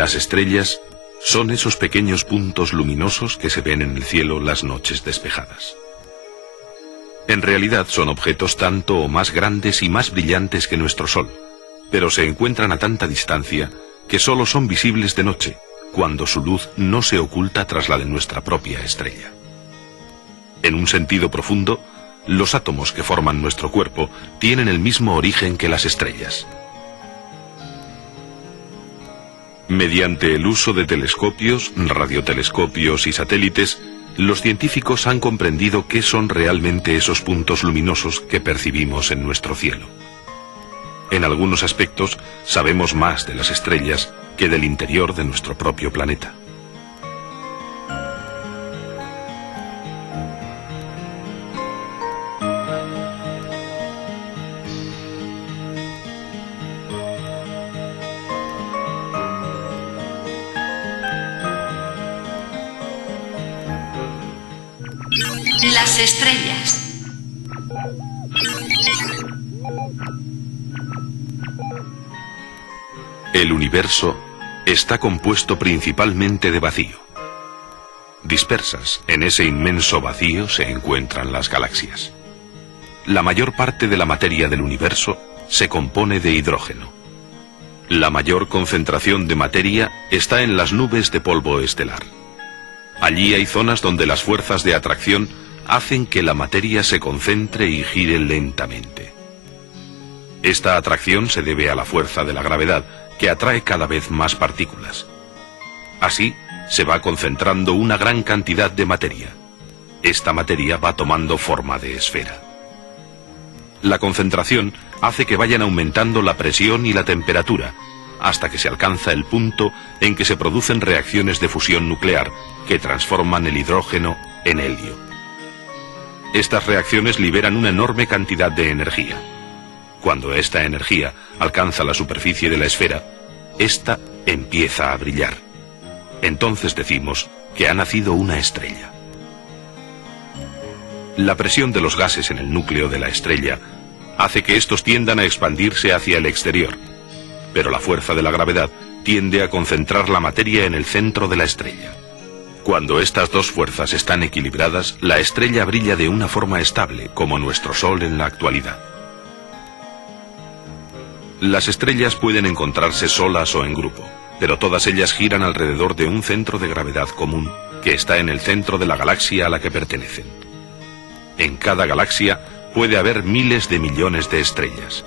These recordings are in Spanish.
Las estrellas son esos pequeños puntos luminosos que se ven en el cielo las noches despejadas. En realidad son objetos tanto o más grandes y más brillantes que nuestro Sol, pero se encuentran a tanta distancia que solo son visibles de noche, cuando su luz no se oculta tras la de nuestra propia estrella. En un sentido profundo, los átomos que forman nuestro cuerpo tienen el mismo origen que las estrellas. Mediante el uso de telescopios, radiotelescopios y satélites, los científicos han comprendido qué son realmente esos puntos luminosos que percibimos en nuestro cielo. En algunos aspectos, sabemos más de las estrellas que del interior de nuestro propio planeta. Las estrellas. El universo está compuesto principalmente de vacío. Dispersas en ese inmenso vacío se encuentran las galaxias. La mayor parte de la materia del universo se compone de hidrógeno. La mayor concentración de materia está en las nubes de polvo estelar. Allí hay zonas donde las fuerzas de atracción hacen que la materia se concentre y gire lentamente. Esta atracción se debe a la fuerza de la gravedad, que atrae cada vez más partículas. Así, se va concentrando una gran cantidad de materia. Esta materia va tomando forma de esfera. La concentración hace que vayan aumentando la presión y la temperatura, hasta que se alcanza el punto en que se producen reacciones de fusión nuclear que transforman el hidrógeno en helio. Estas reacciones liberan una enorme cantidad de energía. Cuando esta energía alcanza la superficie de la esfera, ésta empieza a brillar. Entonces decimos que ha nacido una estrella. La presión de los gases en el núcleo de la estrella hace que estos tiendan a expandirse hacia el exterior, pero la fuerza de la gravedad tiende a concentrar la materia en el centro de la estrella. Cuando estas dos fuerzas están equilibradas, la estrella brilla de una forma estable, como nuestro Sol en la actualidad. Las estrellas pueden encontrarse solas o en grupo, pero todas ellas giran alrededor de un centro de gravedad común, que está en el centro de la galaxia a la que pertenecen. En cada galaxia puede haber miles de millones de estrellas.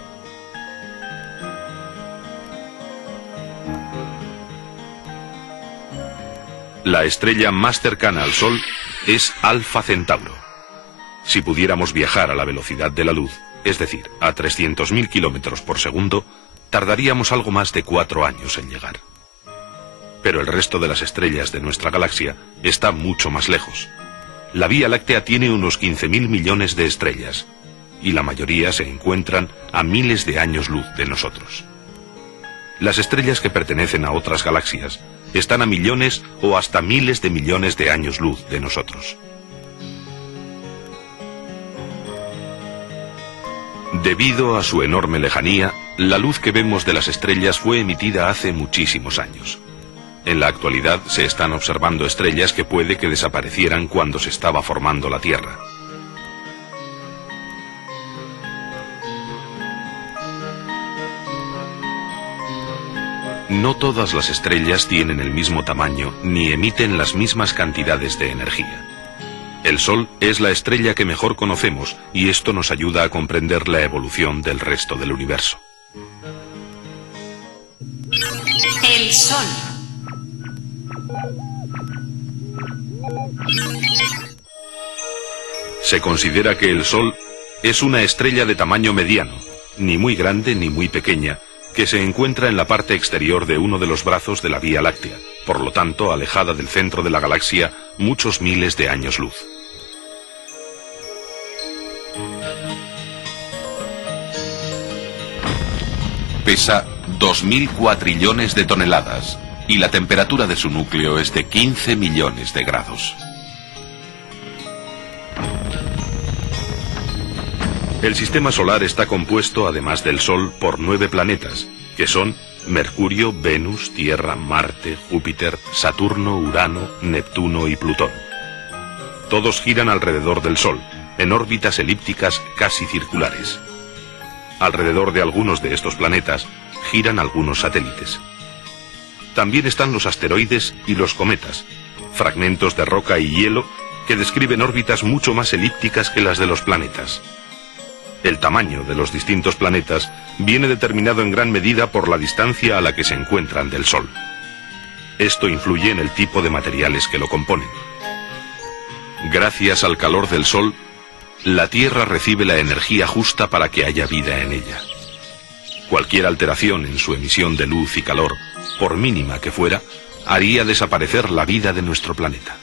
La estrella más cercana al Sol es Alfa Centauro. Si pudiéramos viajar a la velocidad de la luz, es decir, a 300.000 kilómetros por segundo, tardaríamos algo más de 4 años en llegar. Pero el resto de las estrellas de nuestra galaxia está mucho más lejos. La Vía Láctea tiene unos 15.000 millones de estrellas, y la mayoría se encuentran a miles de años luz de nosotros. Las estrellas que pertenecen a otras galaxias están a millones o hasta miles de millones de años luz de nosotros. Debido a su enorme lejanía, la luz que vemos de las estrellas fue emitida hace muchísimos años. En la actualidad se están observando estrellas que puede que desaparecieran cuando se estaba formando la Tierra. No todas las estrellas tienen el mismo tamaño ni emiten las mismas cantidades de energía. El Sol es la estrella que mejor conocemos y esto nos ayuda a comprender la evolución del resto del universo. El Sol. Se considera que el Sol es una estrella de tamaño mediano, ni muy grande ni muy pequeña, que se encuentra en la parte exterior de uno de los brazos de la Vía Láctea, por lo tanto alejada del centro de la galaxia muchos miles de años luz. Pesa 2.000 cuatrillones de toneladas y la temperatura de su núcleo es de 15 millones de grados. El sistema solar está compuesto, además del Sol, por 9 planetas, que son Mercurio, Venus, Tierra, Marte, Júpiter, Saturno, Urano, Neptuno y Plutón. Todos giran alrededor del Sol, en órbitas elípticas casi circulares. Alrededor de algunos de estos planetas giran algunos satélites. También están los asteroides y los cometas, fragmentos de roca y hielo que describen órbitas mucho más elípticas que las de los planetas. El tamaño de los distintos planetas viene determinado en gran medida por la distancia a la que se encuentran del Sol. Esto influye en el tipo de materiales que lo componen. Gracias al calor del Sol, la Tierra recibe la energía justa para que haya vida en ella. Cualquier alteración en su emisión de luz y calor, por mínima que fuera, haría desaparecer la vida de nuestro planeta.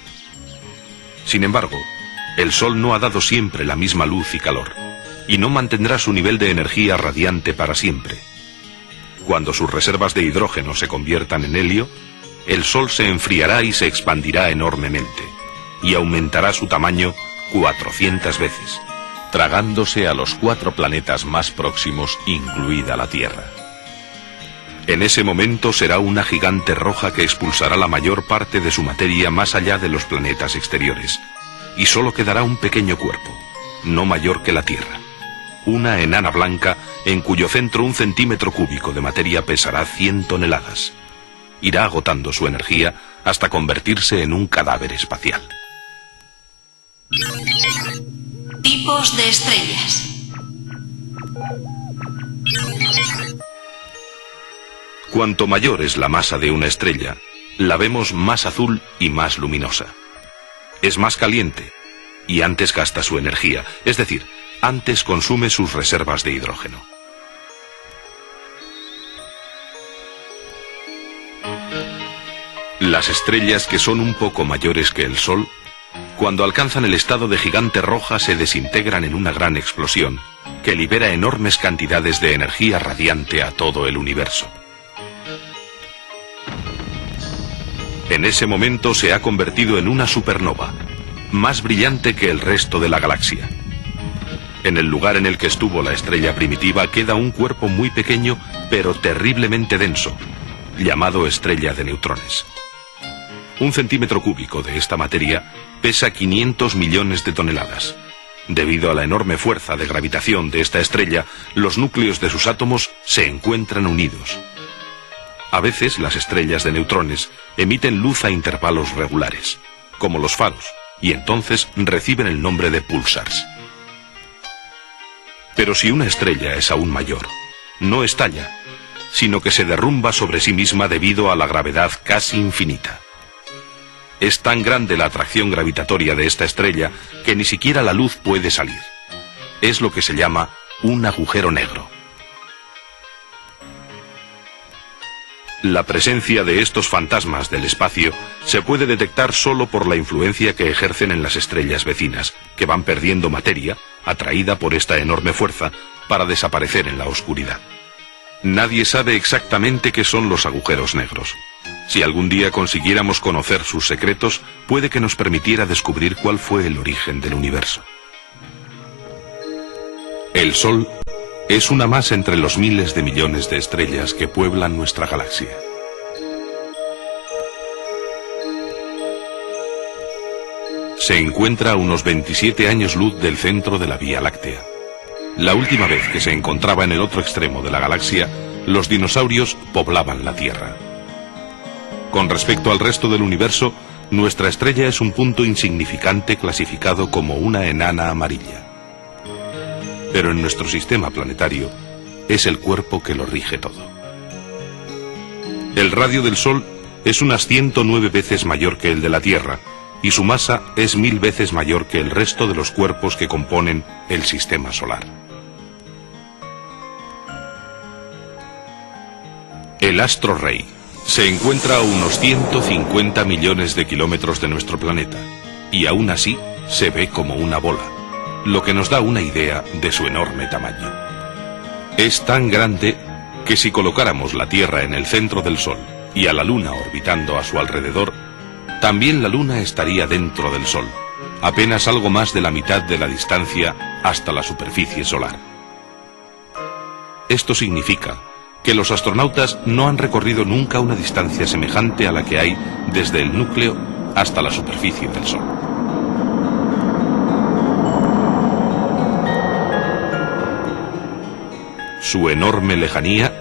Sin embargo, el Sol no ha dado siempre la misma luz y calor, y no mantendrá su nivel de energía radiante para siempre. Cuando sus reservas de hidrógeno se conviertan en helio, el Sol se enfriará y se expandirá enormemente, y aumentará su tamaño 400 veces, tragándose a los 4 planetas más próximos, incluida la Tierra. En ese momento será una gigante roja que expulsará la mayor parte de su materia más allá de los planetas exteriores, y solo quedará un pequeño cuerpo, no mayor que la Tierra. Una enana blanca en cuyo centro 1 centímetro cúbico de materia pesará 100 toneladas. Irá agotando su energía hasta convertirse en un cadáver espacial. Tipos de estrellas. Cuanto mayor es la masa de una estrella, la vemos más azul y más luminosa. Es más caliente y antes gasta su energía, es decir, antes consume sus reservas de hidrógeno. Las estrellas que son un poco mayores que el Sol, cuando alcanzan el estado de gigante roja, se desintegran en una gran explosión que libera enormes cantidades de energía radiante a todo el universo. En ese momento se ha convertido en una supernova, más brillante que el resto de la galaxia. En el lugar en el que estuvo la estrella primitiva queda un cuerpo muy pequeño pero terriblemente denso, llamado estrella de neutrones. 1 centímetro cúbico de esta materia pesa 500 millones de toneladas. Debido a la enorme fuerza de gravitación de esta estrella, los núcleos de sus átomos se encuentran unidos. A veces las estrellas de neutrones emiten luz a intervalos regulares, como los faros, y entonces reciben el nombre de púlsars. Pero si una estrella es aún mayor, no estalla, sino que se derrumba sobre sí misma debido a la gravedad casi infinita. Es tan grande la atracción gravitatoria de esta estrella que ni siquiera la luz puede salir. Es lo que se llama un agujero negro. La presencia de estos fantasmas del espacio se puede detectar solo por la influencia que ejercen en las estrellas vecinas, que van perdiendo materia, atraída por esta enorme fuerza, para desaparecer en la oscuridad. Nadie sabe exactamente qué son los agujeros negros. Si algún día consiguiéramos conocer sus secretos, puede que nos permitiera descubrir cuál fue el origen del universo. El Sol es una más entre los miles de millones de estrellas que pueblan nuestra galaxia. Se encuentra a unos 27 años luz del centro de la Vía Láctea. La última vez que se encontraba en el otro extremo de la galaxia, los dinosaurios poblaban la Tierra. Con respecto al resto del universo, nuestra estrella es un punto insignificante clasificado como una enana amarilla. Pero en nuestro sistema planetario es el cuerpo que lo rige todo. El radio del Sol es unas 109 veces mayor que el de la Tierra, y su masa es 1000 veces mayor que el resto de los cuerpos que componen el sistema solar. El astro rey se encuentra a unos 150 millones de kilómetros de nuestro planeta, y aún así se ve como una bola, lo que nos da una idea de su enorme tamaño. Es tan grande que si colocáramos la Tierra en el centro del Sol y a la Luna orbitando a su alrededor, también la Luna estaría dentro del Sol, apenas algo más de la mitad de la distancia hasta la superficie solar. Esto significa que los astronautas no han recorrido nunca una distancia semejante a la que hay desde el núcleo hasta la superficie del Sol. Su enorme lejanía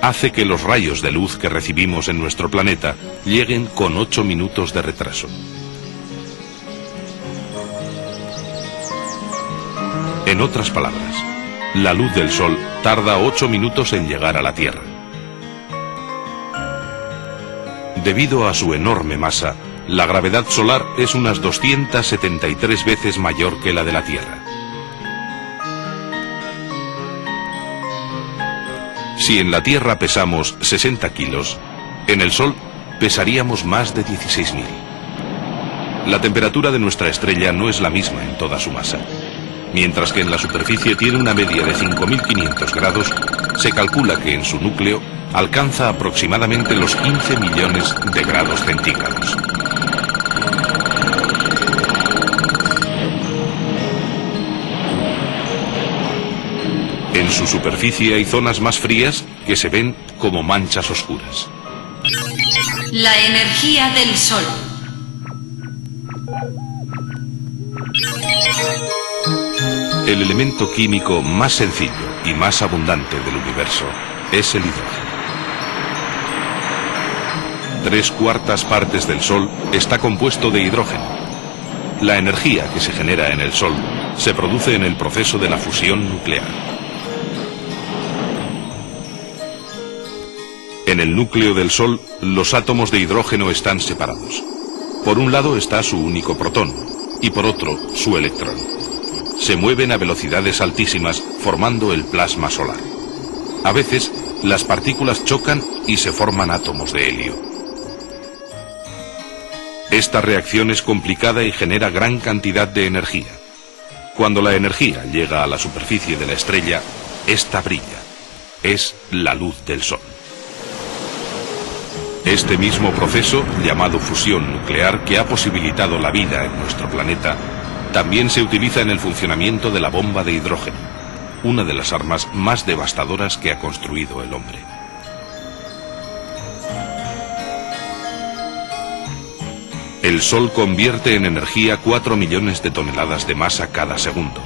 hace que los rayos de luz que recibimos en nuestro planeta lleguen con 8 minutos de retraso. En otras palabras, la luz del Sol tarda 8 minutos en llegar a la Tierra. Debido a su enorme masa, la gravedad solar es unas 273 veces mayor que la de la Tierra. Si en la Tierra pesamos 60 kilos, en el Sol pesaríamos más de 16.000. La temperatura de nuestra estrella no es la misma en toda su masa. Mientras que en la superficie tiene una media de 5.500 grados, se calcula que en su núcleo alcanza aproximadamente los 15 millones de grados centígrados. En su superficie hay zonas más frías que se ven como manchas oscuras. La energía del Sol. El elemento químico más sencillo y más abundante del universo es el hidrógeno. 3/4 partes del Sol está compuesto de hidrógeno. La energía que se genera en el Sol se produce en el proceso de la fusión nuclear. En el núcleo del Sol, los átomos de hidrógeno están separados. Por un lado está su único protón y por otro su electrón. Se mueven a velocidades altísimas formando el plasma solar. A veces, las partículas chocan y se forman átomos de helio. Esta reacción es complicada y genera gran cantidad de energía. Cuando la energía llega a la superficie de la estrella, esta brilla. Es la luz del Sol. Este mismo proceso, llamado fusión nuclear, que ha posibilitado la vida en nuestro planeta, también se utiliza en el funcionamiento de la bomba de hidrógeno, una de las armas más devastadoras que ha construido el hombre. El Sol convierte en energía 4 millones de toneladas de masa cada segundo,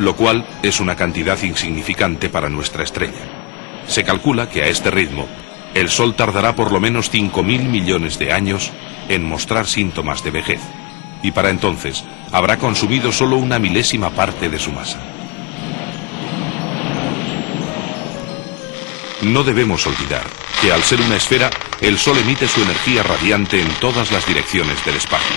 lo cual es una cantidad insignificante para nuestra estrella. Se calcula que a este ritmo, el Sol tardará por lo menos 5.000 millones de años en mostrar síntomas de vejez, y para entonces habrá consumido solo una milésima parte de su masa. No debemos olvidar que al ser una esfera, el Sol emite su energía radiante en todas las direcciones del espacio.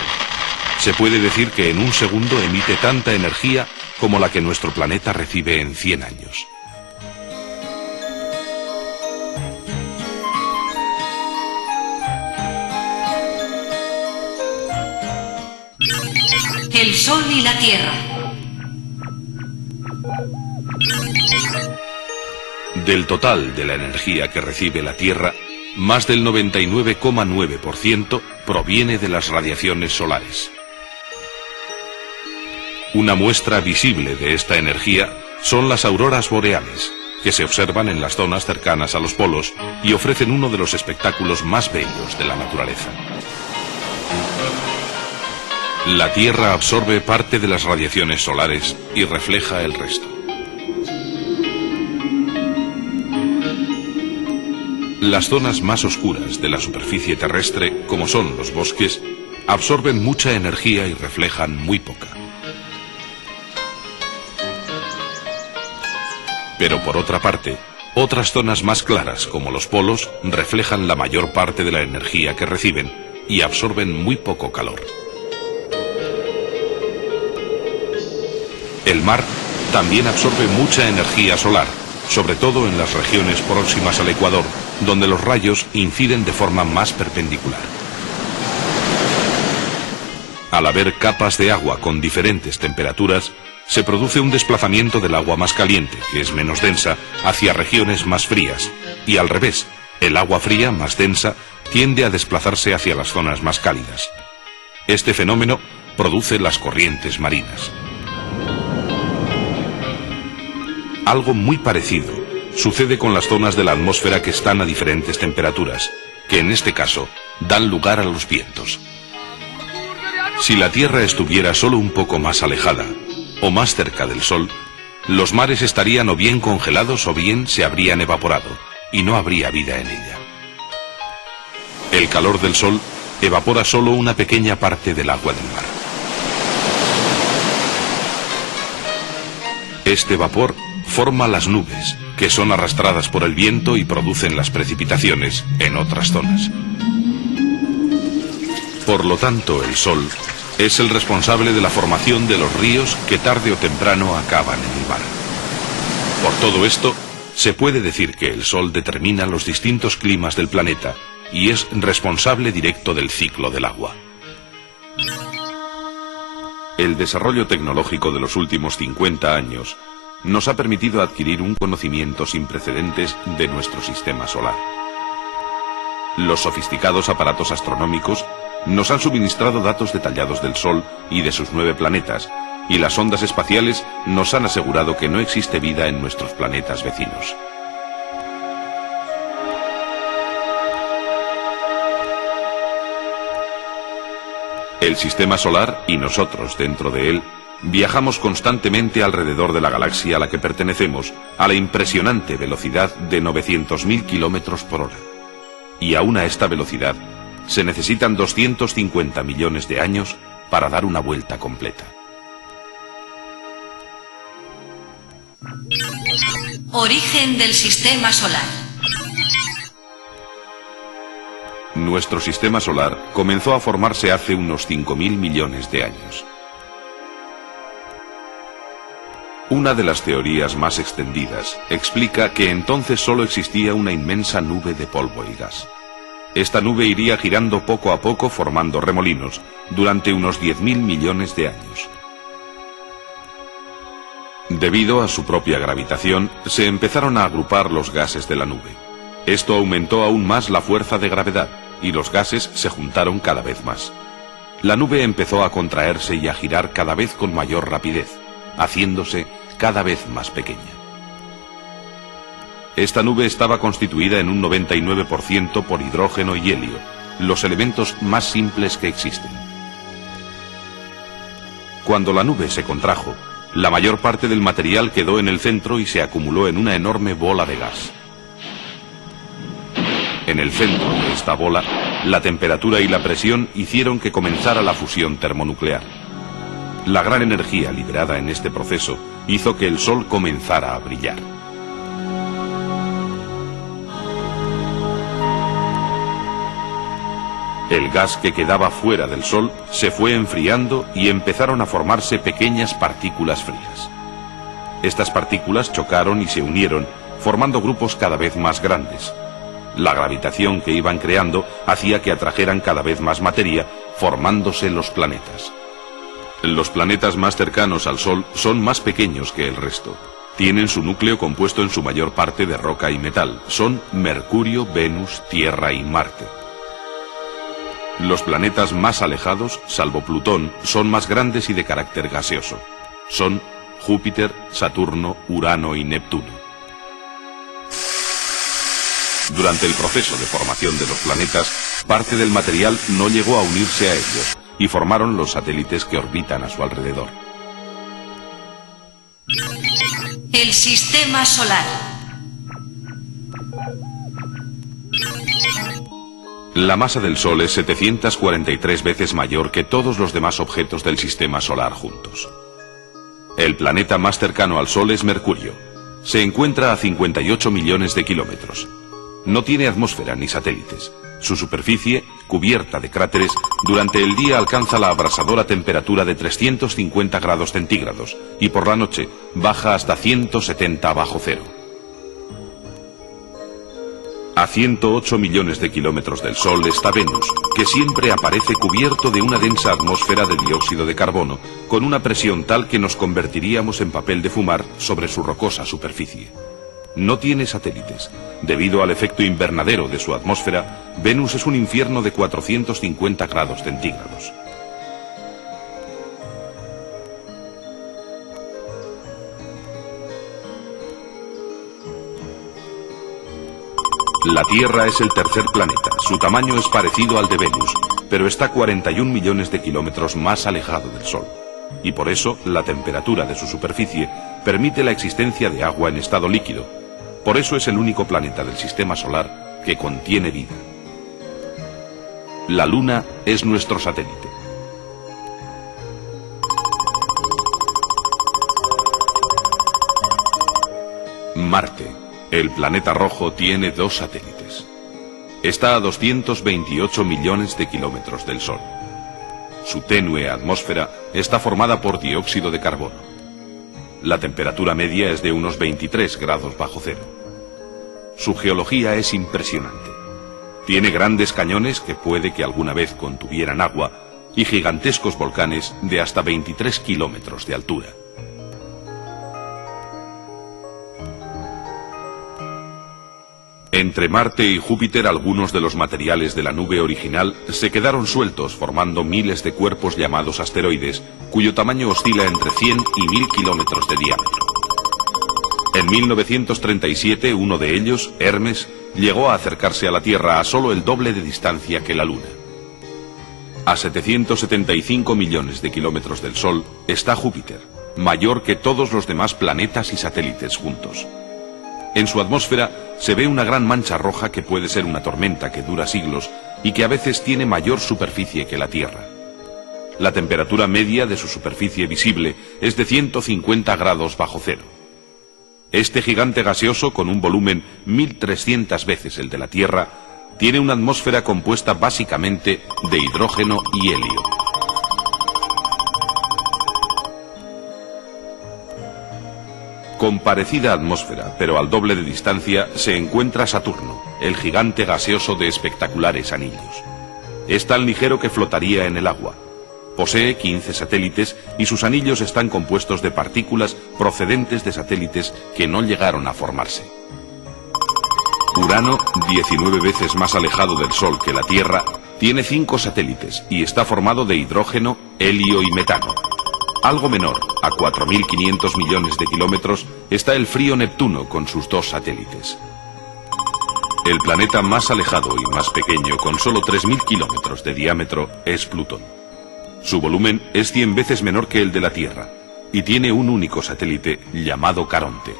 Se puede decir que en un segundo emite tanta energía como la que nuestro planeta recibe en 100 años. El Sol y la Tierra. Del total de la energía que recibe la Tierra, más del 99,9% proviene de las radiaciones solares. Una muestra visible de esta energía son las auroras boreales, que se observan en las zonas cercanas a los polos y ofrecen uno de los espectáculos más bellos de la naturaleza. La Tierra absorbe parte de las radiaciones solares y refleja el resto. Las zonas más oscuras de la superficie terrestre, como son los bosques, absorben mucha energía y reflejan muy poca. Pero por otra parte, otras zonas más claras, como los polos, reflejan la mayor parte de la energía que reciben y absorben muy poco calor. El mar también absorbe mucha energía solar, sobre todo en las regiones próximas al ecuador, donde los rayos inciden de forma más perpendicular. Al haber capas de agua con diferentes temperaturas, se produce un desplazamiento del agua más caliente, que es menos densa, hacia regiones más frías, y al revés, el agua fría, más densa, tiende a desplazarse hacia las zonas más cálidas. Este fenómeno produce las corrientes marinas. Algo muy parecido Sucede con las zonas de la atmósfera que están a diferentes temperaturas, que en este caso dan lugar a los vientos. Si la Tierra estuviera solo un poco más alejada o más cerca del Sol, los mares estarían o bien congelados o bien se habrían evaporado y no habría vida en ella. El calor del Sol evapora solo una pequeña parte del agua del mar. Este vapor forma las nubes, que son arrastradas por el viento y producen las precipitaciones en otras zonas. Por lo tanto, el Sol es el responsable de la formación de los ríos que tarde o temprano acaban en el mar. Por todo esto, se puede decir que el Sol determina los distintos climas del planeta y es responsable directo del ciclo del agua. El desarrollo tecnológico de los últimos 50 años nos ha permitido adquirir un conocimiento sin precedentes de nuestro sistema solar. Los sofisticados aparatos astronómicos nos han suministrado datos detallados del Sol y de sus 9 planetas, y las ondas espaciales nos han asegurado que no existe vida en nuestros planetas vecinos. El sistema solar y nosotros dentro de él viajamos constantemente alrededor de la galaxia a la que pertenecemos a la impresionante velocidad de 900.000 kilómetros por hora. Y aún a esta velocidad se necesitan 250 millones de años para dar una vuelta completa. Origen del sistema solar. Nuestro sistema solar comenzó a formarse hace unos 5.000 millones de años. Una de las teorías más extendidas explica que entonces solo existía una inmensa nube de polvo y gas. Esta nube iría girando poco a poco formando remolinos durante unos 10.000 millones de años. Debido a su propia gravitación, se empezaron a agrupar los gases de la nube. Esto aumentó aún más la fuerza de gravedad y los gases se juntaron cada vez más. La nube empezó a contraerse y a girar cada vez con mayor rapidez, haciéndose cada vez más pequeña. Esta nube estaba constituida en un 99% por hidrógeno y helio, los elementos más simples que existen. Cuando la nube se contrajo, la mayor parte del material quedó en el centro y se acumuló en una enorme bola de gas. En el centro de esta bola, la temperatura y la presión hicieron que comenzara la fusión termonuclear. La gran energía liberada en este proceso hizo que el Sol comenzara a brillar. El gas que quedaba fuera del Sol se fue enfriando y empezaron a formarse pequeñas partículas frías. Estas partículas chocaron y se unieron, formando grupos cada vez más grandes. La gravitación que iban creando hacía que atrajeran cada vez más materia, formándose los planetas. Los planetas más cercanos al Sol son más pequeños que el resto. Tienen su núcleo compuesto en su mayor parte de roca y metal. Son Mercurio, Venus, Tierra y Marte. Los planetas más alejados, salvo Plutón, son más grandes y de carácter gaseoso. Son Júpiter, Saturno, Urano y Neptuno. Durante el proceso de formación de los planetas, parte del material no llegó a unirse a ellos y formaron los satélites que orbitan a su alrededor. El sistema solar. La masa del Sol es 743 veces mayor que todos los demás objetos del sistema solar juntos. El planeta más cercano al Sol es Mercurio. Se encuentra a 58 millones de kilómetros. No tiene atmósfera ni satélites. Su superficie, cubierta de cráteres, durante el día alcanza la abrasadora temperatura de 350 grados centígrados y por la noche baja hasta 170 bajo cero. A 108 millones de kilómetros del Sol está Venus, que siempre aparece cubierto de una densa atmósfera de dióxido de carbono, con una presión tal que nos convertiríamos en papel de fumar sobre su rocosa superficie. No tiene satélites. Debido al efecto invernadero de su atmósfera, Venus es un infierno de 450 grados centígrados. La Tierra es el tercer planeta. Su tamaño es parecido al de Venus, pero está 41 millones de kilómetros más alejado del Sol. Y por eso, la temperatura de su superficie permite la existencia de agua en estado líquido. Por eso es el único planeta del Sistema Solar que contiene vida. La Luna es nuestro satélite. Marte, el planeta rojo, tiene 2 satélites. Está a 228 millones de kilómetros del Sol. Su tenue atmósfera está formada por dióxido de carbono. La temperatura media es de unos 23 grados bajo cero. Su geología es impresionante. Tiene grandes cañones que puede que alguna vez contuvieran agua y gigantescos volcanes de hasta 23 kilómetros de altura. Entre Marte y Júpiter, algunos de los materiales de la nube original se quedaron sueltos, formando miles de cuerpos llamados asteroides, cuyo tamaño oscila entre 100 y 1000 kilómetros de diámetro. En 1937, uno de ellos, Hermes, llegó a acercarse a la Tierra a solo el doble de distancia que la Luna. A 775 millones de kilómetros del Sol está Júpiter, mayor que todos los demás planetas y satélites juntos. En su atmósfera se ve una gran mancha roja que puede ser una tormenta que dura siglos y que a veces tiene mayor superficie que la Tierra. La temperatura media de su superficie visible es de 150 grados bajo cero. Este gigante gaseoso, con un volumen 1300 veces el de la Tierra, tiene una atmósfera compuesta básicamente de hidrógeno y helio. Con parecida atmósfera, pero al doble de distancia, se encuentra Saturno, el gigante gaseoso de espectaculares anillos. Es tan ligero que flotaría en el agua. Posee 15 satélites y sus anillos están compuestos de partículas procedentes de satélites que no llegaron a formarse. Urano, 19 veces más alejado del Sol que la Tierra, tiene 5 satélites y está formado de hidrógeno, helio y metano. Algo menor, a 4.500 millones de kilómetros, está el frío Neptuno con sus 2 satélites. El planeta más alejado y más pequeño, con solo 3.000 kilómetros de diámetro, es Plutón. Su volumen es 100 veces menor que el de la Tierra y tiene un único satélite llamado Caronte.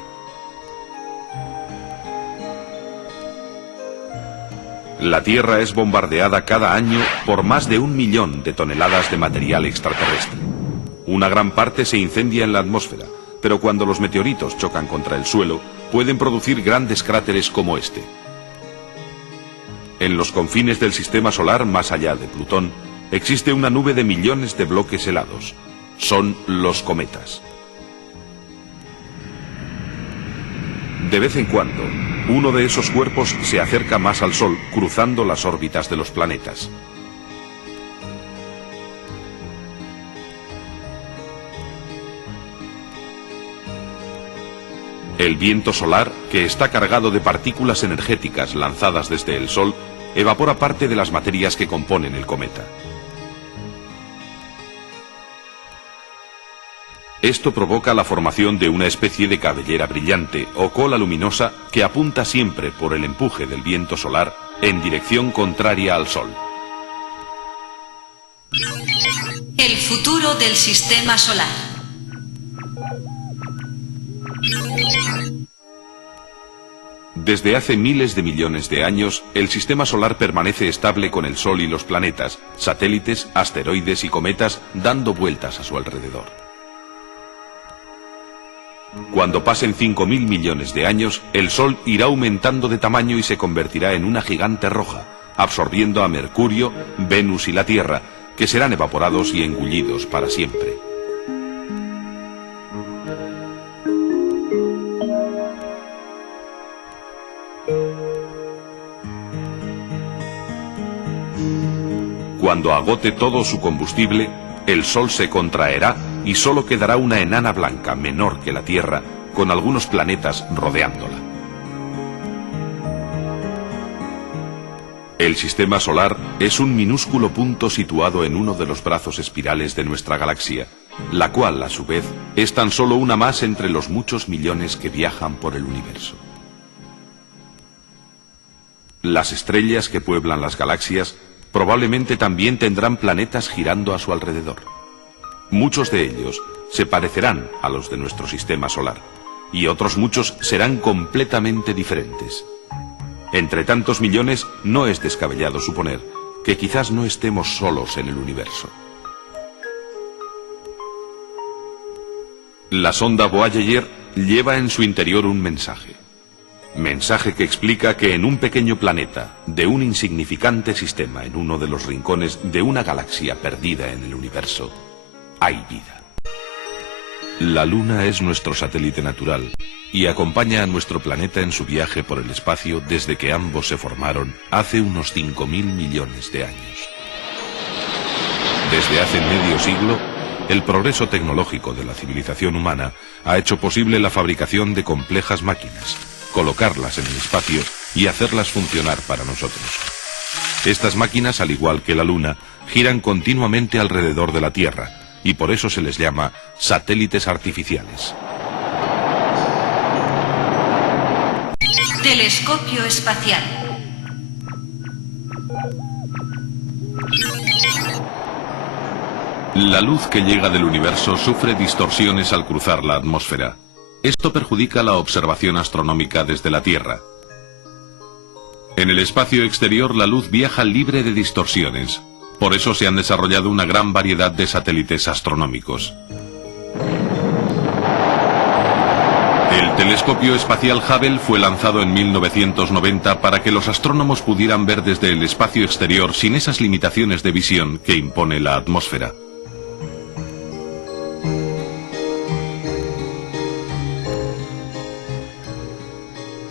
La Tierra es bombardeada cada año por más de 1 millón de toneladas de material extraterrestre. Una gran parte se incendia en la atmósfera, pero cuando los meteoritos chocan contra el suelo, pueden producir grandes cráteres como este. En los confines del Sistema Solar, más allá de Plutón, existe una nube de millones de bloques helados. Son los cometas. De vez en cuando, uno de esos cuerpos se acerca más al Sol, cruzando las órbitas de los planetas. El viento solar, que está cargado de partículas energéticas lanzadas desde el Sol, evapora parte de las materias que componen el cometa. Esto provoca la formación de una especie de cabellera brillante o cola luminosa que apunta siempre por el empuje del viento solar en dirección contraria al Sol. El futuro del Sistema Solar. Desde hace miles de millones de años, el Sistema Solar permanece estable con el Sol y los planetas, satélites, asteroides y cometas dando vueltas a su alrededor. Cuando pasen 5.000 millones de años, el Sol irá aumentando de tamaño y se convertirá en una gigante roja, absorbiendo a Mercurio, Venus y la Tierra, que serán evaporados y engullidos para siempre. Cuando agote todo su combustible, el Sol se contraerá y solo quedará una enana blanca menor que la Tierra, con algunos planetas rodeándola. El Sistema Solar es un minúsculo punto situado en uno de los brazos espirales de nuestra galaxia, la cual, a su vez, es tan solo una más entre los muchos millones que viajan por el universo. Las estrellas que pueblan las galaxias probablemente también tendrán planetas girando a su alrededor. Muchos de ellos se parecerán a los de nuestro sistema solar, y otros muchos serán completamente diferentes. Entre tantos millones, no es descabellado suponer que quizás no estemos solos en el universo. La sonda Voyager lleva en su interior un mensaje. Mensaje que explica que en un pequeño planeta, de un insignificante sistema en uno de los rincones de una galaxia perdida en el universo, hay vida. La Luna es nuestro satélite natural y acompaña a nuestro planeta en su viaje por el espacio desde que ambos se formaron hace unos 5.000 millones de años. Desde hace medio siglo, el progreso tecnológico de la civilización humana ha hecho posible la fabricación de complejas máquinas, colocarlas en el espacio y hacerlas funcionar para nosotros. Estas máquinas, al igual que la Luna, giran continuamente alrededor de la Tierra, y por eso se les llama satélites artificiales. Telescopio espacial. La luz que llega del universo sufre distorsiones al cruzar la atmósfera. Esto perjudica la observación astronómica desde la Tierra. En el espacio exterior la luz viaja libre de distorsiones. Por eso se han desarrollado una gran variedad de satélites astronómicos. El telescopio espacial Hubble fue lanzado en 1990 para que los astrónomos pudieran ver desde el espacio exterior sin esas limitaciones de visión que impone la atmósfera.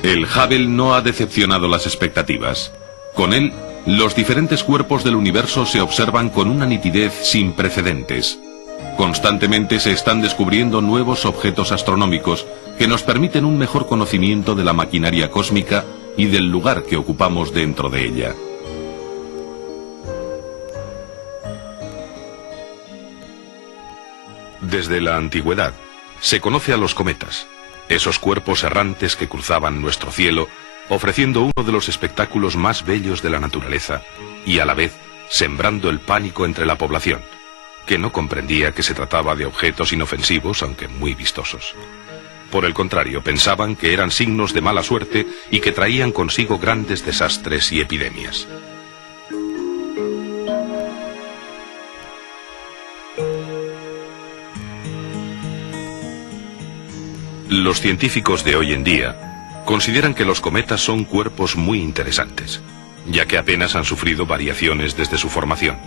El Hubble no ha decepcionado las expectativas. Con él, los diferentes cuerpos del universo se observan con una nitidez sin precedentes. Constantemente se están descubriendo nuevos objetos astronómicos que nos permiten un mejor conocimiento de la maquinaria cósmica y del lugar que ocupamos dentro de ella. Desde la antigüedad se conoce a los cometas, esos cuerpos errantes que cruzaban nuestro cielo, ofreciendo uno de los espectáculos más bellos de la naturaleza y a la vez sembrando el pánico entre la población, que no comprendía que se trataba de objetos inofensivos, aunque muy vistosos. Por el contrario, pensaban que eran signos de mala suerte y que traían consigo grandes desastres y epidemias. Los científicos de hoy en día consideran que los cometas son cuerpos muy interesantes, ya que apenas han sufrido variaciones desde su formación.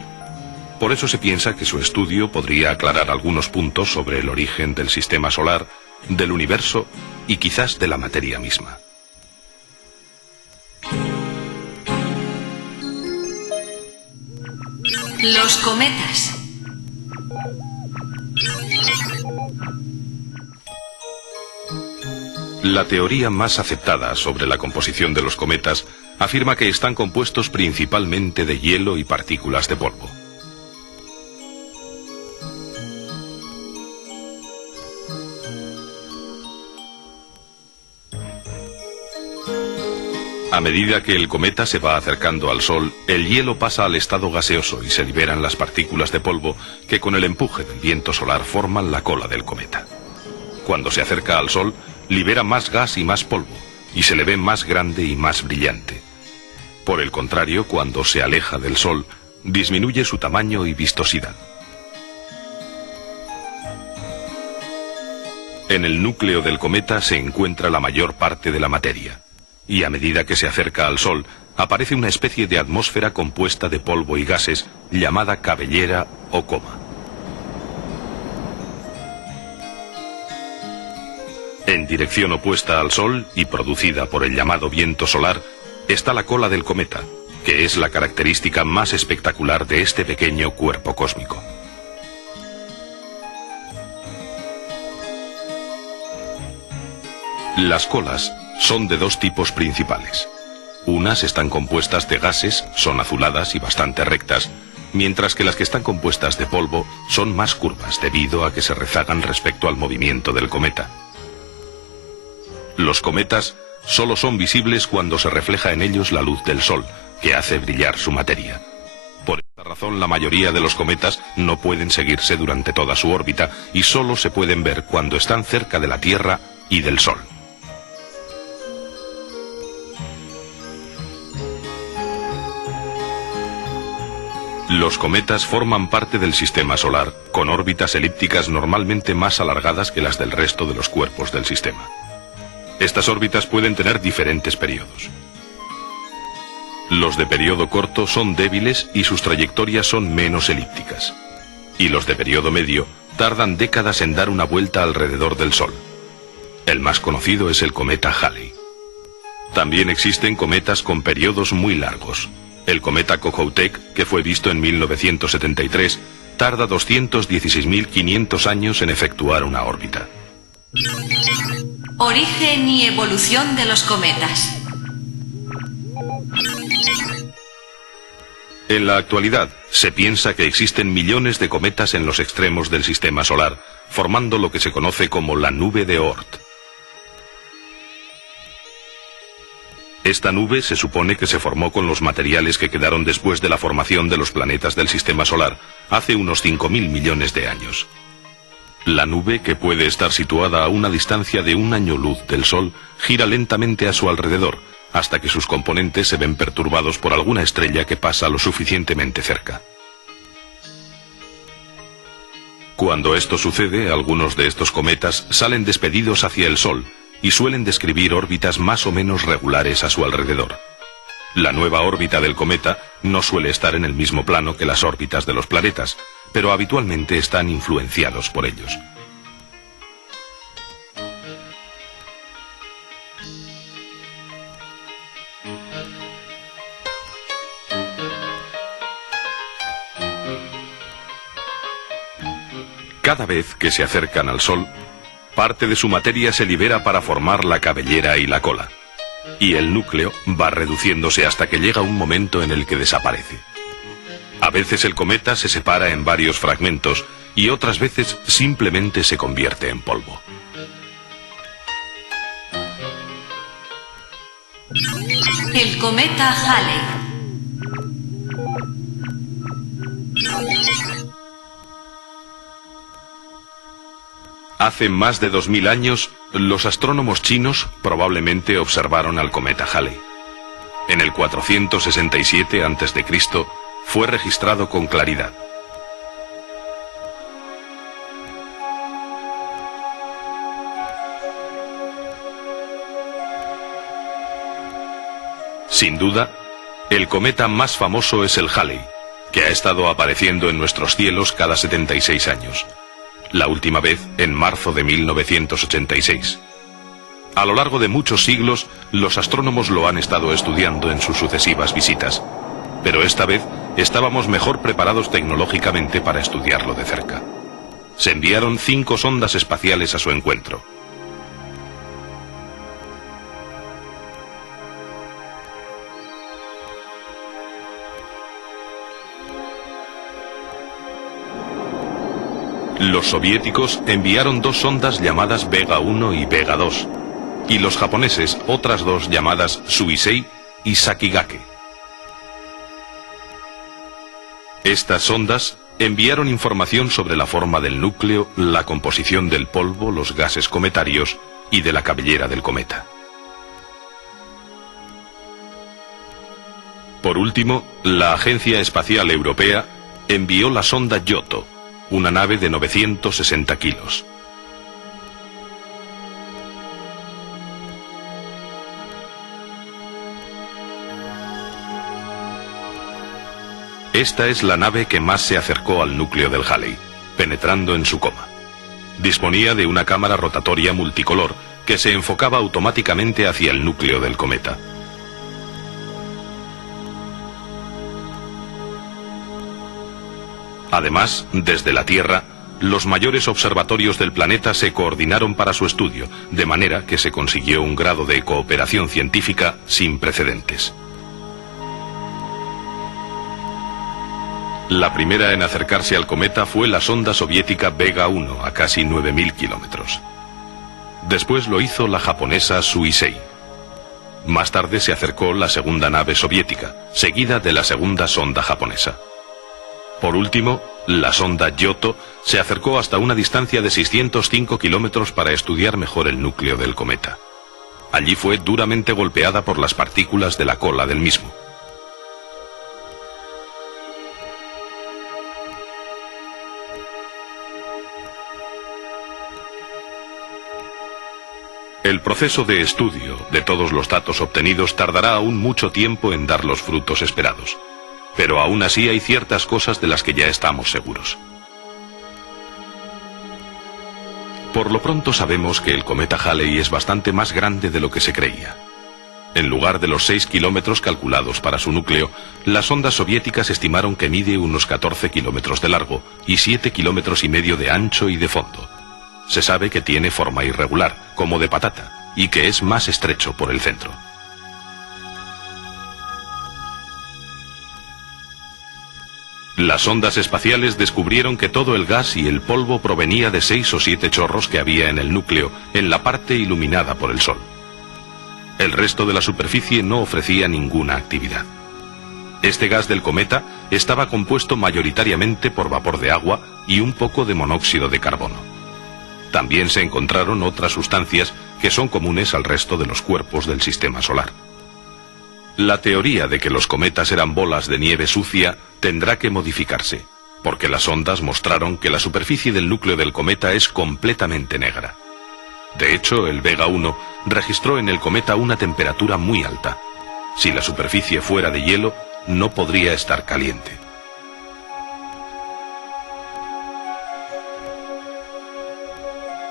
Por eso se piensa que su estudio podría aclarar algunos puntos sobre el origen del sistema solar, del universo y quizás de la materia misma. Los cometas. La teoría más aceptada sobre la composición de los cometas afirma que están compuestos principalmente de hielo y partículas de polvo. A medida que el cometa se va acercando al Sol, el hielo pasa al estado gaseoso y se liberan las partículas de polvo que con el empuje del viento solar forman la cola del cometa. Cuando se acerca al Sol, libera más gas y más polvo, y se le ve más grande y más brillante. Por el contrario, cuando se aleja del Sol, disminuye su tamaño y vistosidad. En el núcleo del cometa se encuentra la mayor parte de la materia, y a medida que se acerca al Sol, aparece una especie de atmósfera compuesta de polvo y gases, llamada cabellera o coma. En dirección opuesta al Sol, y producida por el llamado viento solar, está la cola del cometa, que es la característica más espectacular de este pequeño cuerpo cósmico. Las colas son de dos tipos principales. Unas están compuestas de gases, son azuladas y bastante rectas, mientras que las que están compuestas de polvo son más curvas debido a que se rezagan respecto al movimiento del cometa. Los cometas solo son visibles cuando se refleja en ellos la luz del Sol, que hace brillar su materia. Por esta razón, la mayoría de los cometas no pueden seguirse durante toda su órbita y solo se pueden ver cuando están cerca de la Tierra y del Sol. Los cometas forman parte del sistema solar, con órbitas elípticas normalmente más alargadas que las del resto de los cuerpos del sistema. Estas órbitas pueden tener diferentes periodos. Los de periodo corto son débiles y sus trayectorias son menos elípticas. Y los de periodo medio tardan décadas en dar una vuelta alrededor del Sol. El más conocido es el cometa Halley. También existen cometas con periodos muy largos. El cometa Kohoutek, que fue visto en 1973, tarda 216.500 años en efectuar una órbita. Origen y evolución de los cometas. En la actualidad, se piensa que existen millones de cometas en los extremos del sistema solar, formando lo que se conoce como la nube de Oort. Esta nube se supone que se formó con los materiales que quedaron después de la formación de los planetas del sistema solar, hace unos 5.000 millones de años. La nube, que puede estar situada a una distancia de un año luz del Sol, gira lentamente a su alrededor, hasta que sus componentes se ven perturbados por alguna estrella que pasa lo suficientemente cerca. Cuando esto sucede, algunos de estos cometas salen despedidos hacia el Sol, y suelen describir órbitas más o menos regulares a su alrededor. La nueva órbita del cometa no suele estar en el mismo plano que las órbitas de los planetas, pero habitualmente están influenciados por ellos. Cada vez que se acercan al Sol, parte de su materia se libera para formar la cabellera y la cola. Y el núcleo va reduciéndose hasta que llega un momento en el que desaparece. A veces el cometa se separa en varios fragmentos y otras veces simplemente se convierte en polvo. El cometa Halley. Hace más de 2000 años, los astrónomos chinos probablemente observaron al cometa Halley. En el 467 a.C. fue registrado con claridad. Sin duda, el cometa más famoso es el Halley, que ha estado apareciendo en nuestros cielos cada 76 años. La última vez en marzo de 1986. A lo largo de muchos siglos, los astrónomos lo han estado estudiando en sus sucesivas visitas, pero esta vez estábamos mejor preparados tecnológicamente para estudiarlo de cerca. Se enviaron 5 sondas espaciales a su encuentro. Los soviéticos enviaron 2 sondas llamadas Vega 1 y Vega 2, y los japoneses otras 2 llamadas Suisei y Sakigake. Estas sondas enviaron información sobre la forma del núcleo, la composición del polvo, los gases cometarios y de la cabellera del cometa. Por último, la Agencia Espacial Europea envió la sonda Giotto, una nave de 960 kilos. Esta es la nave que más se acercó al núcleo del Halley, penetrando en su coma. Disponía de una cámara rotatoria multicolor que se enfocaba automáticamente hacia el núcleo del cometa. Además, desde la Tierra, los mayores observatorios del planeta se coordinaron para su estudio, de manera que se consiguió un grado de cooperación científica sin precedentes. La primera en acercarse al cometa fue la sonda soviética Vega 1, a casi 9.000 kilómetros. Después lo hizo la japonesa Suisei. Más tarde se acercó la segunda nave soviética, seguida de la segunda sonda japonesa. Por último, la sonda Giotto se acercó hasta una distancia de 605 kilómetros para estudiar mejor el núcleo del cometa. Allí fue duramente golpeada por las partículas de la cola del mismo. El proceso de estudio de todos los datos obtenidos tardará aún mucho tiempo en dar los frutos esperados. Pero aún así hay ciertas cosas de las que ya estamos seguros. Por lo pronto sabemos que el cometa Halley es bastante más grande de lo que se creía. En lugar de los 6 kilómetros calculados para su núcleo, las sondas soviéticas estimaron que mide unos 14 kilómetros de largo y 7 kilómetros y medio de ancho y de fondo. Se sabe que tiene forma irregular, como de patata, y que es más estrecho por el centro. Las sondas espaciales descubrieron que todo el gas y el polvo provenía de 6 o 7 chorros que había en el núcleo, en la parte iluminada por el Sol. El resto de la superficie no ofrecía ninguna actividad. Este gas del cometa estaba compuesto mayoritariamente por vapor de agua y un poco de monóxido de carbono. También se encontraron otras sustancias que son comunes al resto de los cuerpos del sistema solar. La teoría de que los cometas eran bolas de nieve sucia tendrá que modificarse, porque las sondas mostraron que la superficie del núcleo del cometa es completamente negra. De hecho, el Vega 1 registró en el cometa una temperatura muy alta. Si la superficie fuera de hielo, no podría estar caliente.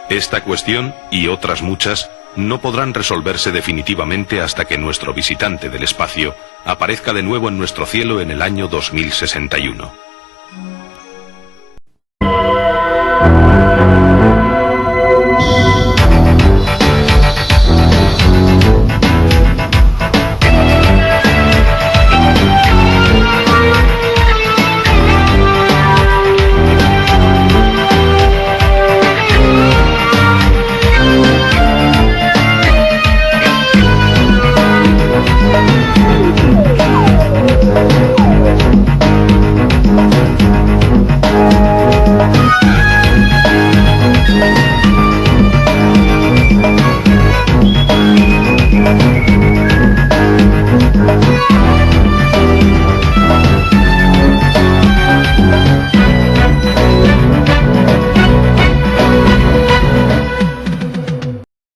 Esta cuestión, y otras muchas, no podrán resolverse definitivamente hasta que nuestro visitante del espacio aparezca de nuevo en nuestro cielo en el año 2061.